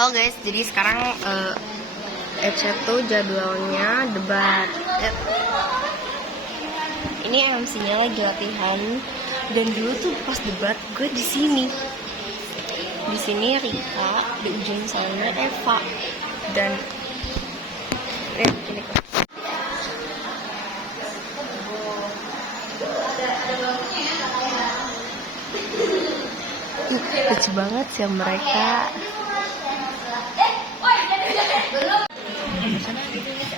Halo guys, jadi sekarang Ece tuh jadwalnya debat. Ini MC-nya lagi latihan. Dan dulu tuh pas debat gue di sini. Di sini Rika, di ujung sana Eva. Dan gini kok. Lucu banget sih mereka.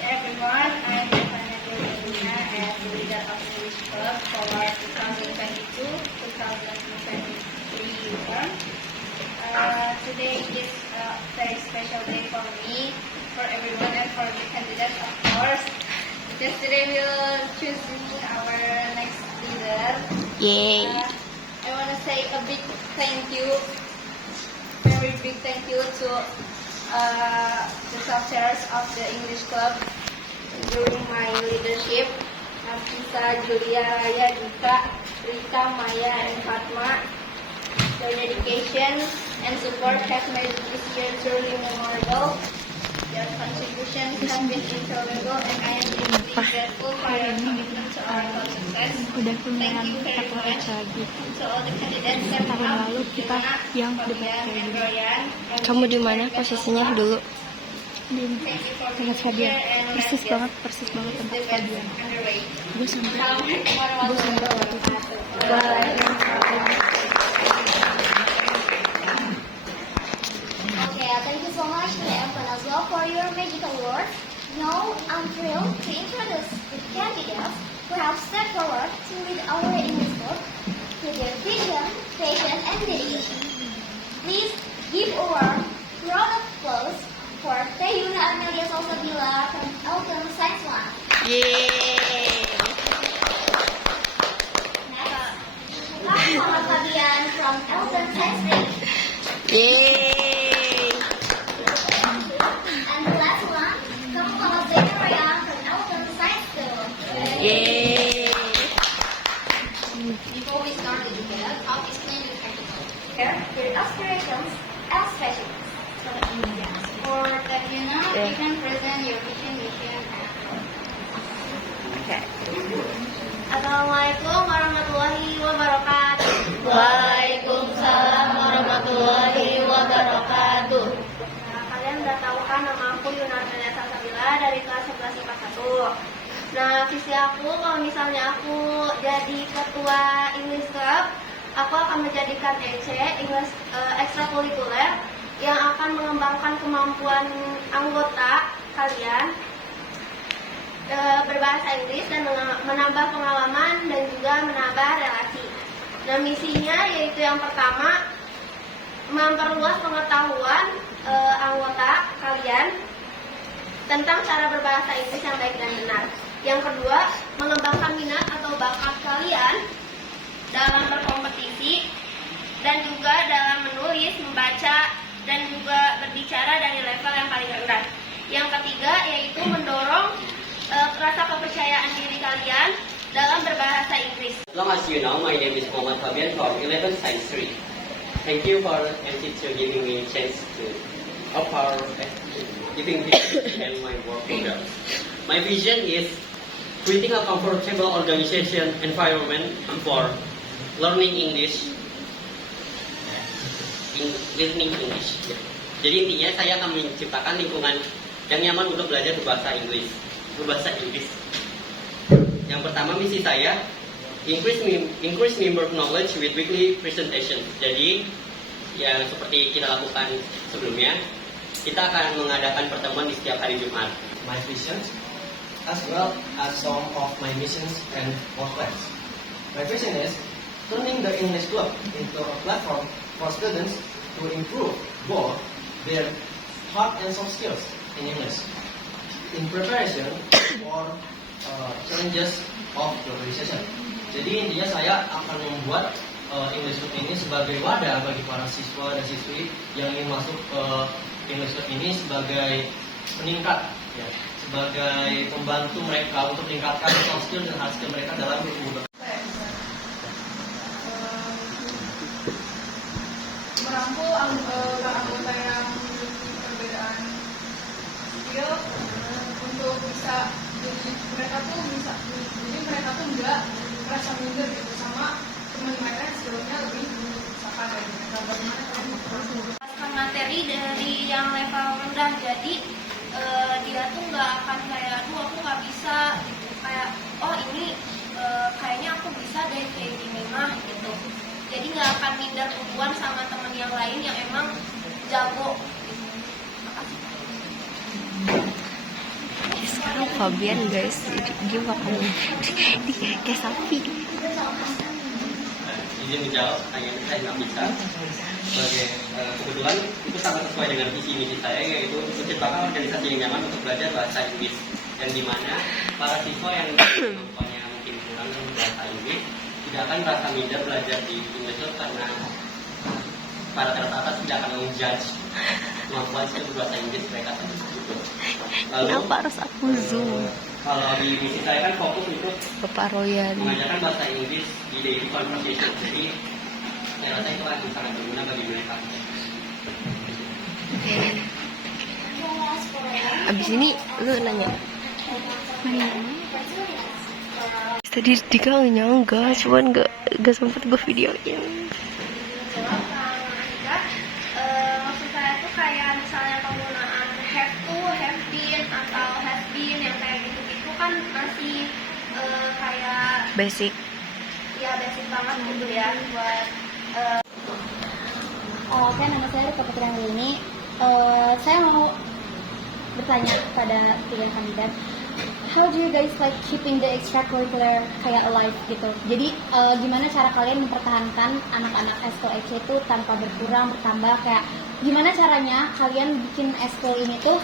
Everyone, I'm Vanessa as the leader of the English Club for 2022-2023 term. Today is a very special day for me, for everyone, and for the candidates, of course. Because today we will choosing our next leader. Yay! I want to say a big thank you, very big thank you to the chairs of the English Club during my leadership. Nafisa, Julia, Raya, Rika, Maya, and Fatma. Their dedication and support has made this year truly memorable. Their contributions have been invaluable, and I am deeply grateful for your commitment to our success. Thank you very much to all the candidates that have yang Fabian and Brian. Kamu di mana posisinya dulu? di tempat Fabian, persis banget tempat Fabian. Gue sampai waktu itu. Okay, thank you so much to everyone as well for your magical words. Now I'm thrilled to introduce the candidates who have stepped forward to lead our English Club with their vision, passion, and dedication. Please give a warm round of applause for Teyuna Amelia Salsabila from Elton Science 1. Yeay! Next, Muhammad Fabian from Elton Science 3. Yeay! And the last one, Muhammad Zakaria from Elton Science 2. Yeay! Before we start the debate, I'll explain the technical. Here, your aspirations as specialists. For Tatiana, you can present your vision, mission, and Okay. Assalamualaikum warahmatullahi wabarakatuh. Waalaikumsalam warahmatullahi wabarakatuh. Nah, kalian udah tahu kan nama aku Yuna Armelia Salsabila dari kelas 11 IPA 1. Nah, visi aku kalau misalnya aku jadi ketua English Club, aku akan menjadikan EC English ekstrakurikuler yang akan mengembangkan kemampuan anggota kalian berbahasa Inggris dan menambah pengalaman dan juga menambah relasi. Nah, misinya yaitu yang pertama, memperluas pengetahuan anggota kalian tentang cara berbahasa Inggris yang baik dan benar. Yang kedua, mengembangkan minat atau bakat kalian dalam berkompetisi dan juga dalam menulis, membaca, dan juga berbicara dari level yang paling rendah. Yang ketiga yaitu mendorong rasa kepercayaan diri kalian dalam berbahasa Inggris. As long as you know, my name is Muhammad Fabian from 11 Science 3. Thank you for MC to giving me a chance to offer giving me and my work program. My vision is creating a comfortable organization environment for learning English. Learning English. Jadi intinya saya akan menciptakan lingkungan yang nyaman untuk belajar berbahasa Inggris. Yang pertama misi saya increase member knowledge with weekly presentation. Jadi ya seperti kita lakukan sebelumnya, kita akan mengadakan pertemuan di setiap hari Jumat. My visions as well as some of my missions and work plans. My vision is turning the English Club into a platform for students to improve both their hard and soft skills in English in preparation for challenges of globalization. Jadi intinya saya akan membuat English Club ini sebagai wadah bagi para siswa dan siswi yang ingin masuk ke English Club ini sebagai peningkat, ya, sebagai pembantu mereka untuk meningkatkan soft skill dan hard skill mereka dalam berkomunikasi. merangkul anggota yang dari yang level rendah. Jadi dia tuh nggak akan kayak, aduh aku nggak bisa gitu. Kayak, oh ini kayaknya aku bisa deh kayak gini mah gitu. Jadi nggak akan minder duluan sama teman yang lain yang emang jago. Sekarang Fabian guys, dia bakal kayak sapi. Izin menjawab pertanyaan saya nggak bisa. Sebagai kebetulan itu sangat sesuai dengan visi misi saya, yaitu menciptakan organisasi yang nyaman untuk belajar bahasa Inggris, dan di mana para siswa yang kemampuannya mungkin kurang bahasa Inggris tidak akan merasa minder belajar di Indonesia, karena para teratas tidak akan menjudge kemampuan skill bahasa Inggris mereka tersebut. Lalu Kenapa harus aku zoom? kalau di misi saya kan fokus untuk Bapak Royan. mengajarkan bahasa Inggris di daily conversation. Jadi saya rasa itu akan sangat berguna bagi mereka. Abis ini lu nanya. Tadi Dika nyangga, cuman gak sempet gue videoin. Maksud saya tuh kayak misalnya penggunaan have to, have been, atau has been yang kayak gitu-gitu kan masih kayak Basic. ya basic banget gitu ya buat Oke, nama saya Rika Putri Anggreni. Saya mau bertanya kepada tiga kandidat, how do you guys like keeping the extracurricular kayak alive gitu? Jadi gimana cara kalian mempertahankan anak-anak eskul EC itu tanpa berkurang, bertambah, kayak gimana caranya kalian bikin eskul ini tuh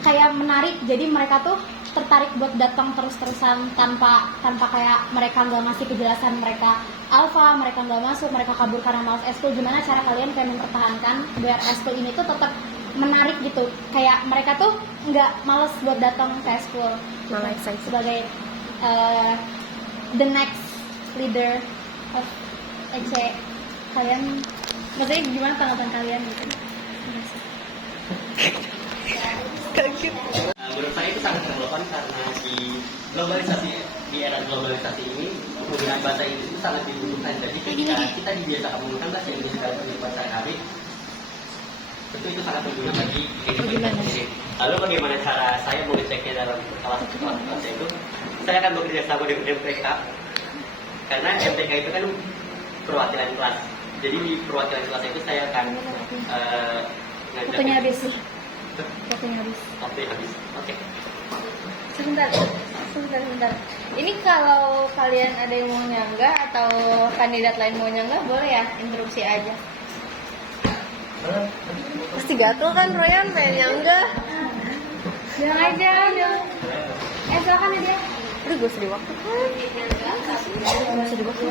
kayak menarik, jadi mereka tuh tertarik buat datang terus-terusan tanpa kayak mereka nggak ngasih kejelasan, mereka alfa, mereka nggak masuk, mereka kabur karena malas eskul. Gimana cara kalian kayak mempertahankan biar eskul ini tuh tetap menarik gitu, kayak mereka tuh nggak males buat datang ke eskul, Malah excited. sebagai the next leader of EC. Kalian maksudnya gimana tanggapan kalian gitu? Menurut saya itu sangat relevan karena di era globalisasi ini penggunaan bahasa Inggris itu sangat dibutuhkan. Jadi ketika kita dibiasakan menggunakan bahasa Inggris dalam kehidupan sehari-hari, tentu itu sangat berguna bagi kehidupan kita sendiri. Lalu bagaimana cara saya mengeceknya dalam kelas itu? Saya akan bekerja sama dengan MPK, karena MPK itu kan perwakilan kelas. Jadi di perwakilan kelas itu saya akan ngajak. Waktunya habis nih. Waktunya habis. Oke, habis. Oke. Sebentar. Ini kalau kalian ada yang mau nyanggah atau kandidat lain mau nyanggah, boleh ya, interupsi aja. Pasti gatel kan Royan pengen nyanggah. Jangan aja, jangan. Silakan ya dia. Aduh gue sedih waktu kan. Gue sedih waktu.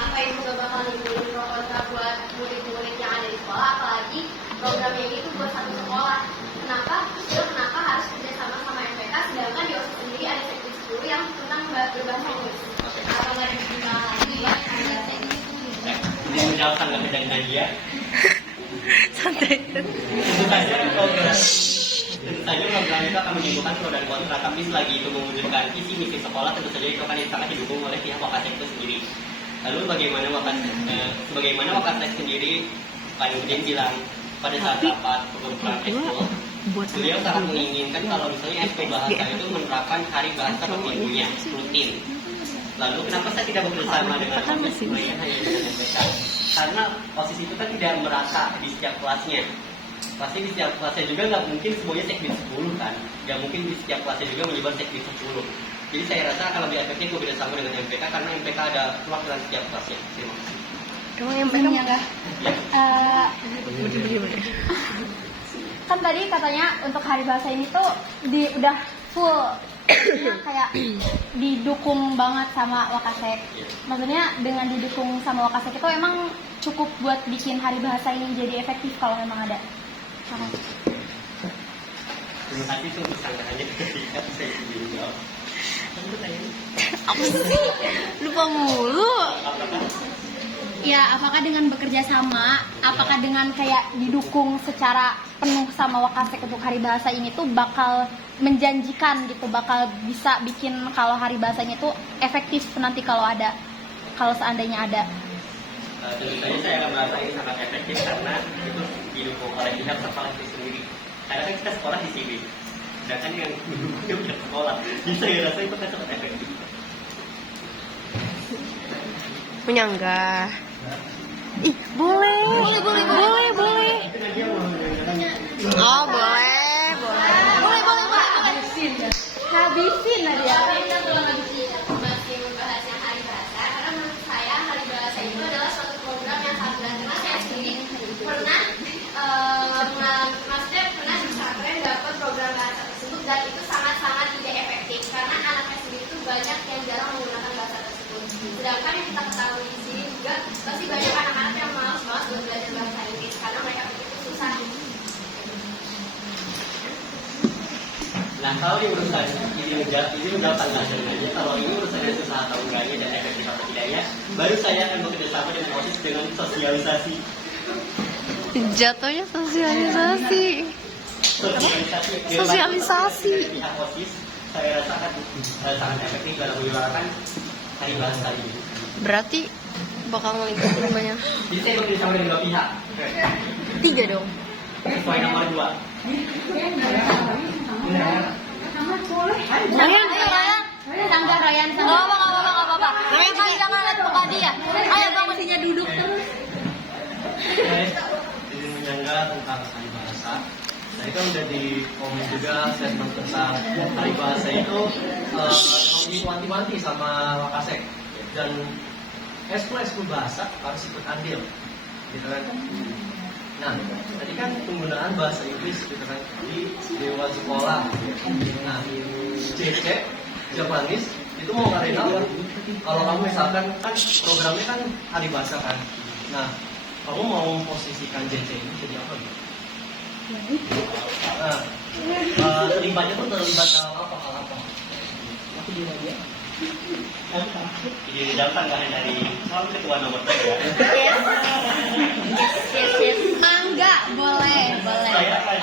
Apa itu gak bakal nimbulin pro kontra buat murid-murid yang ada di sekolah, apalagi program ini tuh buat satu sekolah. Kenapa harus kerjasama sama MPK, sedangkan di OSIS sendiri ada sektor 10 yang tentang berbahasa Inggris. Apa nggak dibuka lagi ya? Ini menjawab tanggapan dari Nadia. Santai. Tentu saja program itu akan menimbulkan pro dan kontra, tapi selagi itu mewujudkan visi misi sekolah, tentu saja itu akan sangat didukung oleh pihak Wakasek itu sendiri. Lalu bagaimana Wakasek sendiri, Pak Nurdin bilang pada saat rapat pengumpulan ekskul, beliau sangat menginginkan kalau misalnya ekskul bahasa itu menerapkan hari bahasa per minggunya rutin. Lalu kenapa saya tidak bekerjasama dengan OSIS, hanya dengan MPK? Karena OSIS itu kan tidak merata di setiap kelasnya. Pasti di setiap kelasnya juga nggak mungkin semuanya sekbid 10 kan. Nggak mungkin di setiap kelasnya juga menyebar sekbid 10. Jadi saya rasa akan lebih efektif bekerjasama dengan MPK, karena MPK ada perwakilan setiap kelasnya. Terima kasih. Emang yang penting nyanggah. Kan tadi katanya untuk hari bahasa ini tuh udah full, kayak didukung banget sama Wakasek. Maksudnya dengan didukung sama Wakasek itu emang cukup buat bikin hari bahasa ini jadi efektif kalau memang ada. Terima kasih untuk sanggahannya ketika saya sendiri jawab. apa sih? Lupa mulu. Ya, apakah dengan bekerja sama, apakah dengan kayak didukung secara penuh sama Wakasek untuk hari bahasa ini tuh bakal menjanjikan gitu, bakal bisa bikin kalau hari bahasa ini tuh efektif nanti kalau seandainya ada. tentu saja saya akan merasa ini sangat efektif karena itu didukung oleh pihak sekolah itu sendiri. Karena kan kita sekolah di sini, sedangkan yang mendukungnya udah sekolah. Jadi saya rasa itu kan sangat efektif. Menyanggah. Ih, boleh. Boleh. Oh, boleh. Habisin Nadia. Kita masih membahas yang hari bahasa karena menurut saya hari bahasa itu adalah suatu program yang sangat berarti. Mas saya sendiri pernah maksudnya pernah di pesantren dapat program bahasa tersebut dan itu sangat-sangat tidak efektif karena anaknya sendiri itu banyak yang jarang menggunakan bahasa tersebut. Sedangkan yang kita ketahui di sini juga pasti banyak anak-anak yang malas banget buat belajar bahasa Inggris karena mereka pikir itu susah. Nah, kalau yang urusan ini udah tanggal aja. Kalau ini urusannya susah atau enggaknya dan efektif atau tidaknya, baru saya akan bekerja sama dengan OSIS dengan sosialisasi. Jatuhnya sosialisasi. Sosialisasi. Dari pihak OSIS, saya rasa akan sangat efektif dalam menyuarakan hari bahasa ini. Berarti bakal ngelibatin banyak. Jadi saya bekerja sama dengan dua pihak. 3 dong. Poin nomor 2. Ryan. Nggak apa-apa. Namanya jangan lihat muka dia. Ayo kamu mestinya duduk terus. Jadi menyangga tentang hari bahasa. Saya kan udah di komen juga statement tentang hari bahasa itu diwanti-wanti sama Wakasek dan eskul bahasa harus ikut andil, gitu kan? Nah, tadi kan penggunaan bahasa Inggris gitu kan di dewan sekolah. Nah, CC Japanese itu mau ngadain apa? Kalau kamu misalkan kan programnya kan hari bahasa kan. Nah, kamu mau memposisikan JC ini jadi apa gitu? Nah, terlibatnya tuh terlibat dalam apa hal apa? Aku di dia. Jadi datang kan dari ketua nomor 3. Enggak, boleh. Saya akan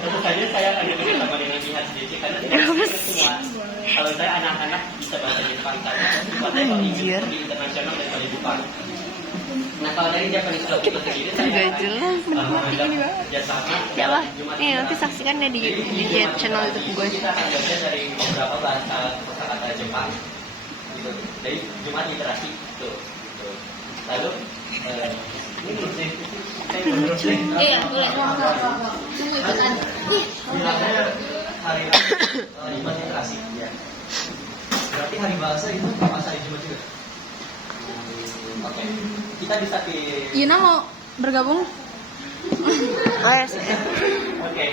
tentu saja saya akan bekerja sama dengan pihak CDC karena tidak semua. Kalau saya anak-anak bisa bahasa Jepang karena buat saya kalau Inggris lebih internasional daripada Jepang. Nah, kalau dari Japanese Club itu sendiri saya Gak jelas, mengajak kerjasama. Ya lah, nih nanti saksikan deh di channel YouTube gue. Kita akan belajar dari beberapa bahasa kosakata Jepang. Gitu. Dari Jumat literasi tuh. Gitu. Lalu ini menurut saya Iya, boleh. Tunggu ikutan. Bilangnya hari Jumat literasi. Ya. Berarti hari bahasa itu bahasa hari Jumat juga. Oke. Kita bisa pilih. Yuna mau bergabung? Ayo sih. Oke.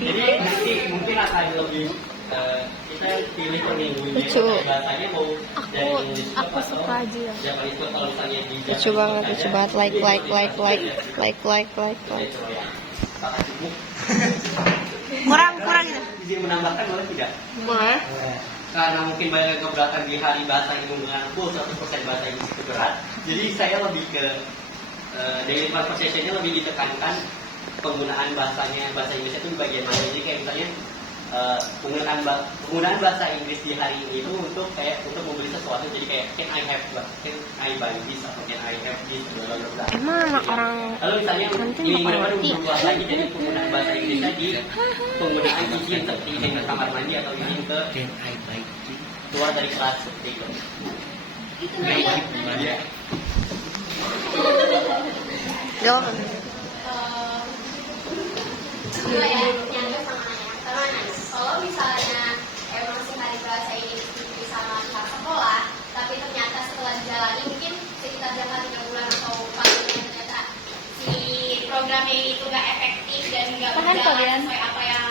Jadi nanti mungkin akan lebih kita pilih per minggunya. Lucu. Bahasanya mau dari English Club Aku atau suka aja. Japanese Club kalau misalnya di Lucu banget. Like. Coba ya. Pakai sibuk. Kurang gitu. Izin menambahkan boleh tidak? Boleh. Karena mungkin banyak yang keberatan di hari bahasa yang menggunakan full 100% bahasa Inggris itu berat. Jadi saya lebih ke daily conversation-nya lebih ditekankan penggunaan bahasa Inggrisnya itu di bagian mana. Jadi kayak misalnya penggunaan bahasa Inggris di hari ini itu untuk membeli sesuatu. Jadi kayak can I buy this atau can I have this bla bla bla. Emang orang Lalu misalnya nanti ini bakal ngerti. berubah lagi jadi penggunaan bahasa Inggrisnya di penggunaan izin seperti izin ke kamar mandi atau izin ke keluar dari kelas seperti itu. Ya. Jawab. Dua ya, yang sama nanya. Kalau misalnya emang si hari bahasa ini diskusi sama pihak sekolah, tapi ternyata setelah dijalani mungkin sekitar jangka 3 bulan atau 4 bulan ternyata si programnya itu nggak efektif dan nggak berjalan sesuai apa yang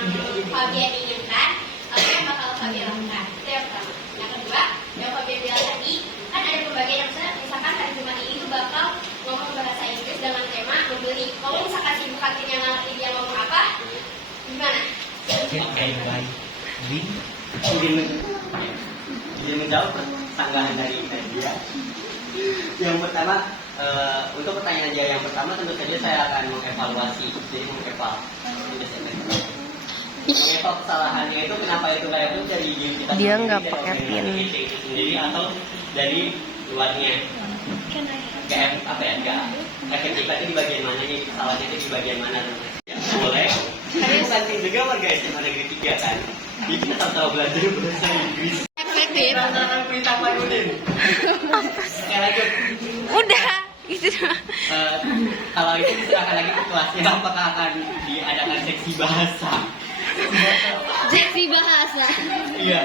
Fabian inginkan, apa yang bakal Fabian lakukan? Itu yang pertama. Yang kedua, yang Fabian bilang tadi, kan ada pembagian yang misalkan hari Jumat ini itu bakal ngomong bahasa Inggris dengan tema membeli. Kalau misalkan si bukan yang ngerti dia ngomong apa, gimana? Izin menjawab sanggahan dari dia. Yang pertama, untuk pertanyaan dia yang pertama tentu saja saya akan mengevaluasi, jadi mengevaluasi kesalahannya itu kenapa itu kayak itu dari diri kita Dia sendiri, nggak dari pakai organisasi pin. itu sendiri atau dari luarnya. Nggak efektif itu di bagian mana nih, pesawatnya itu di bagian mana ya, boleh. Tapi penting juga warga SMA Negeri 3 kan, jadi kita tahu belajar bahasa Inggris. Efektif. Berdasarkan perintah Pak Nurdin. Oke, lanjut. Udah, gitu. Kalau itu diserahkan lagi ke kelasnya, apakah akan diadakan seksi bahasa? Seksi bahasa. Iya.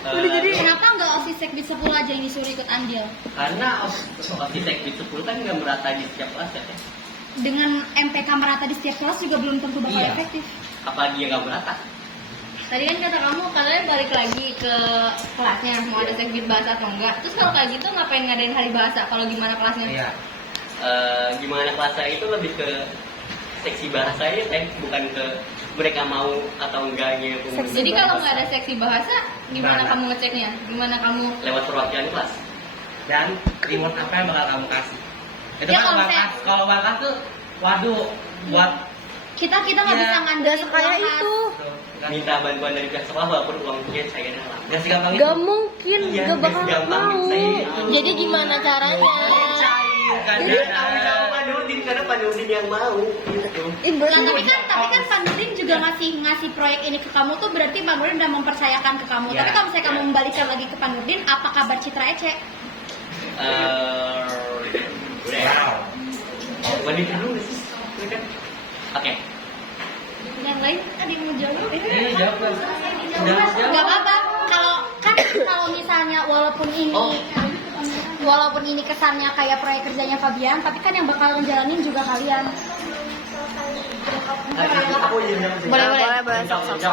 Kenapa nggak OSIS Sekbid 10 aja yang disuruh ikut andil? Karena OSIS Sekbid 10 kan nggak merata di setiap kelas ya. Dengan MPK merata di setiap kelas juga belum tentu bakal Iya. efektif. Apalagi yang nggak merata. Tadi kan kata kamu kalian balik lagi ke kelasnya mau ada sekbid bahasa atau enggak. Terus kalau kayak gitu ngapain ngadain hari bahasa kalau gimana kelasnya? Iya. Gimana kelasnya itu lebih ke seksi bahasa ya, bukan ke mereka mau atau enggaknya. Jadi kalau nggak ada seksi bahasa, gimana kamu ngeceknya? Gimana kamu? Lewat perwakilan kelas. Dan reward apa yang bakal kamu kasih? Itu Ya, kan kalau bakat. Kalau bakat tuh, waduh, buat Kita nggak Iya. bisa ngandelin Kayak uang itu. Minta bantuan dari pihak sekolah walaupun uangnya saya dalam. Gak segampang itu. Gak mungkin, Iya, gak bakal gampang mau. saya. Jadi gimana caranya? Jadi tahu Pak Nurdin karena Pak Nurdin yang mau gitu. Tapi kan Pak Nurdin juga ngasih proyek ini ke kamu tuh berarti Pak Nurdin udah mempercayakan ke kamu. Ya. Tapi kalau misalnya kamu membalikan lagi ke Pak Nurdin, apa kabar Citra Ece? Banding dulu sih. Kan? Oke. Yang lain ada yang mau jawab? Jawab kan. Gak apa-apa. Kalau misalnya walaupun ini kesannya kayak proyek kerjanya Fabian, tapi kan yang bakal ngejalanin juga kalian. Boleh. Ya, udah santai.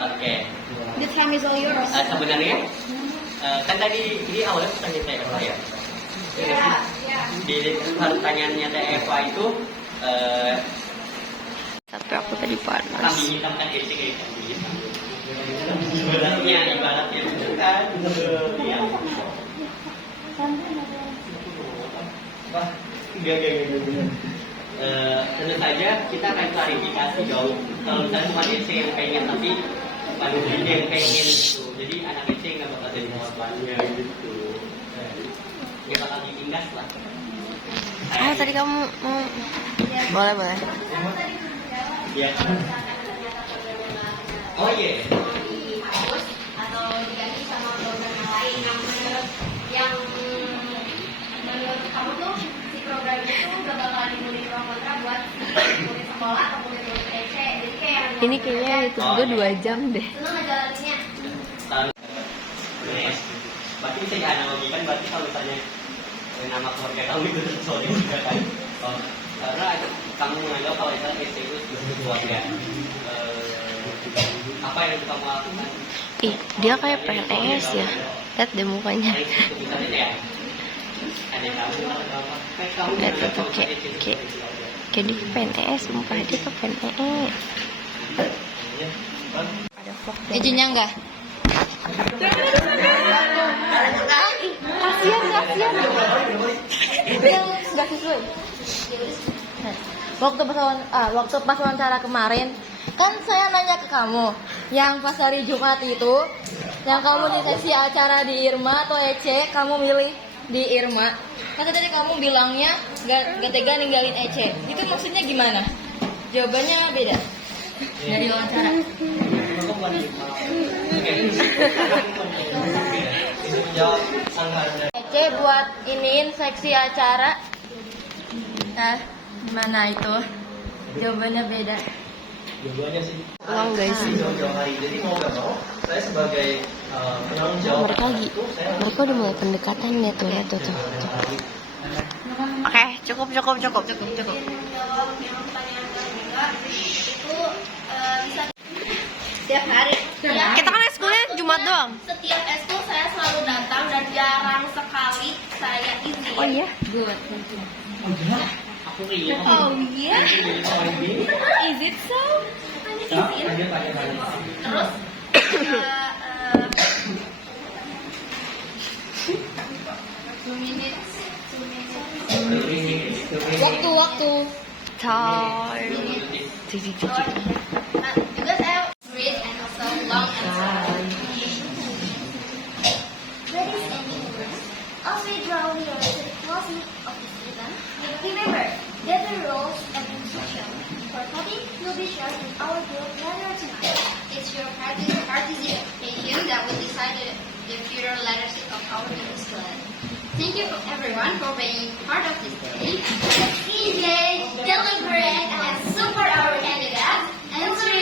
Oke. The time is all yours. Sebenarnya kan tadi ini awalnya pertanyaan saya Eva ya. Di pertanyaannya Teh Eva itu Tapi aku tadi panas. kambing hitam kan ece kayak kambing hitam. Ibaratnya itu kan. Iya. Enggak. Tentu saja kita akan klarifikasi dong. Kalau misalnya bukan ece yang pengen tapi Pak Nurdin yang pengen gitu. Jadi anak ece nggak bakal jadi korbannya gitu. Nggak bakal ditindas lah. Tadi kamu mau. Boleh. Iya. Oh iya. Atau diganti sama program yang lain yang menurut kamu tuh si program itu gak bakal dimudik pro kontra buat murid sekolah atau murid EC. Jadi kayak Ini kayaknya itu gue 2 jam deh. seneng ngejalaninnya. Berarti bisa dianalogikan berarti kalau misalnya nama keluarga kamu itu sorry juga kan. Karena kamu menganggap kalau misalnya EC itu sebagai keluarga. Apa yang kamu lakukan? Ih, dia kayak PNS ya. Lihat deh mukanya. Misalnya ya, ada kamu atau apa? Kamu Lihat menganggap tuh kalau misalnya EC kayak dia PNS, muka dia tuh PNS. Ada vlog. Izinnya enggak? Kasian. Enggak sesuai. Waktu pas wawancara kemarin, kan saya nanya ke kamu, yang pas hari Jumat itu, yang kamu di sesi acara di Irma atau EC, kamu milih di Irma. Kata tadi kamu bilangnya gak tega ninggalin EC. Itu maksudnya gimana? Jawabannya beda dari wawancara. EC buat iniin seksi acara. Nah, gimana itu? Jawabannya beda. Jawabannya sih. Ulang guys. Jauh-jauh hari. Jadi mau gak mau, saya sebagai penanggung jawab. Mereka udah mulai pendekatan ya tuh. Oke, cukup. Jawab yang pertanyaan kedua itu bisa setiap hari. Ya. Kita kan eskulnya Jumat doang. Setiap eskul saya selalu datang dan jarang sekali saya izin. Oh iya? aku iya. Oh iya? Is it so? Hanya izin. Terus 2 menit. Waktu. Time. Juga saya read and also long answer. the future leadership of our English class. Thank you everyone for being part of this day. Let's engage, deliberate, and support our candidates, answering